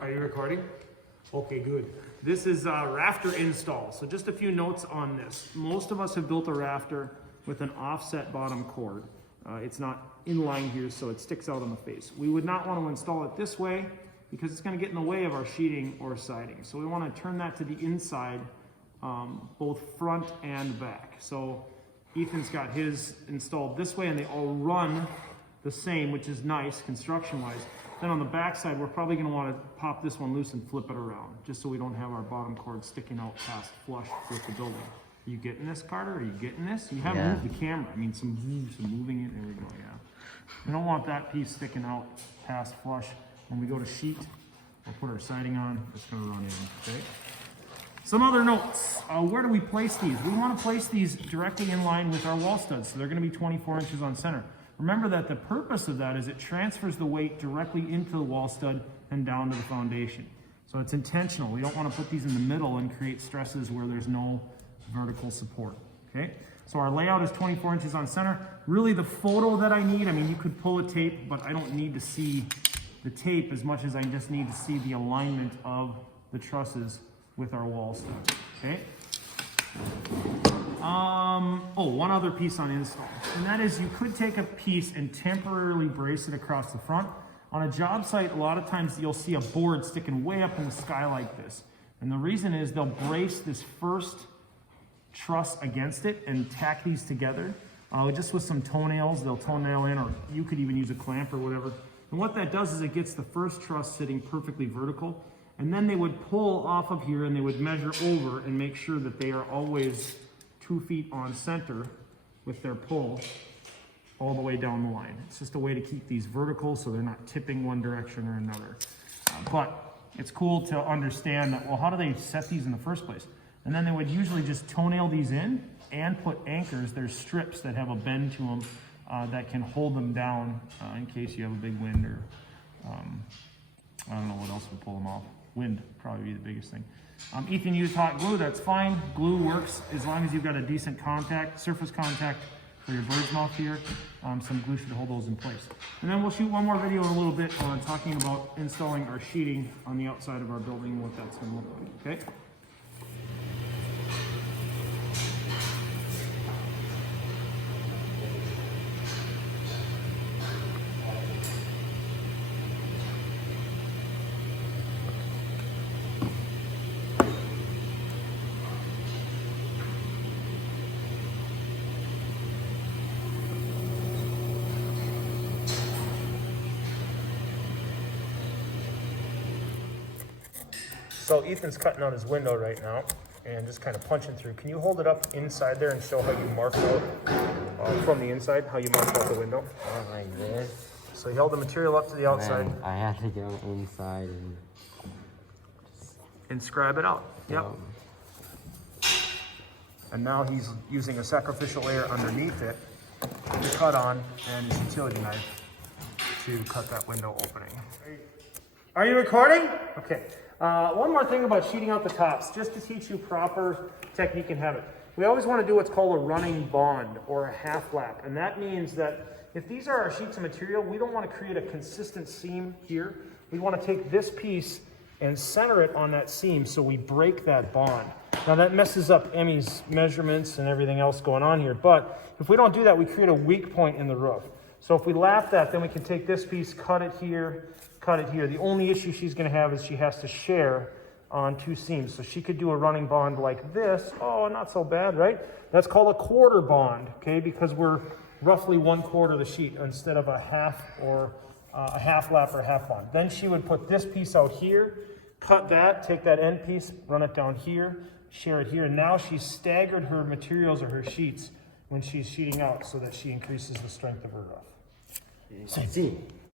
Are you recording? Okay, good. This is a rafter install. So just a few notes on this. Most of us have built a rafter with an offset bottom cord. It's not in line here, so it sticks out on the face. We would not want to install it this way because it's going to get in the way of our sheeting or siding. So we want to turn that to the inside, both front and back. So Ethan's got his installed this way and they all run the same, which is nice construction-wise. Then on the back side, we're probably going to want to pop this one loose and flip it around, just so we don't have our bottom cord sticking out past flush with the building. Are you getting this, Carter? Are you getting this? You haven't moved the camera. I mean, some moving it. There we go, yeah. We don't want that piece sticking out past flush. When we go to sheet, we'll put our siding on. It's going to run in, okay? Some other notes. Where do we place these? We want to place these directly in line with our wall studs, so they're going to be 24 inches on center. Remember that the purpose of that is it transfers the weight directly into the wall stud and down to the foundation. So it's intentional. We don't want to put these in the middle and create stresses where there's no vertical support, okay? So our layout is 24 inches on center. Really the photo that I need, I mean, you could pull a tape, but I don't need to see the tape as much as I just need to see the alignment of the trusses with our wall stud, okay? One other piece on install, and that is you could take a piece and temporarily brace it across the front. On a job site, a lot of times you'll see a board sticking way up in the sky like this. And the reason is they'll brace this first truss against it and tack these together. Just with some toenails, they'll toenail in, or you could even use a clamp or whatever. And what that does is it gets the first truss sitting perfectly vertical. And then they would pull off of here and they would measure over and make sure that they are always 2 feet on center with their pull all the way down the line. It's just a way to keep these vertical so they're not tipping one direction or another. But it's cool to understand that, well, how do they set these in the first place? And then they would usually just toenail these in and put anchors. There's strips that have a bend to them that can hold them down in case you have a big wind or I don't know what else would pull them off. Wind probably be the biggest thing. Ethan used hot glue, that's fine. Glue works as long as you've got a decent contact, surface contact for your bird's mouth here. Some glue should hold those in place. And then we'll shoot one more video in a little bit on talking about installing our sheeting on the outside of our building and what that's gonna look like, okay? So Ethan's cutting out his window right now and just kind of punching through. Can you hold it up inside there and show how you mark out from the inside, how you mark out the window? Like this. So he held the material up to the outside. And I had to go inside and scribe it out. Yep. And now he's using a sacrificial layer underneath it to cut on and his utility knife to cut that window opening. Are you recording? Okay. One more thing about sheeting out the tops, just to teach you proper technique and habit. We always want to do what's called a running bond or a half lap. And that means that if these are our sheets of material, we don't want to create a consistent seam here. We want to take this piece and center it on that seam so we break that bond. Now that messes up Emmy's measurements and everything else going on here. But if we don't do that, we create a weak point in the roof. So if we lap that, then we can take this piece, cut it here, cut it here. The only issue she's going to have is she has to share on 2 seams. So she could do a running bond like this. Oh, not so bad, right? That's called a quarter bond, okay? Because we're roughly 1/4 of the sheet instead of a half or a half lap or a half bond. Then she would put this piece out here, cut that, take that end piece, run it down here, share it here. And now she's staggered her materials or her sheets when she's sheeting out so that she increases the strength of her roof. sightseeing.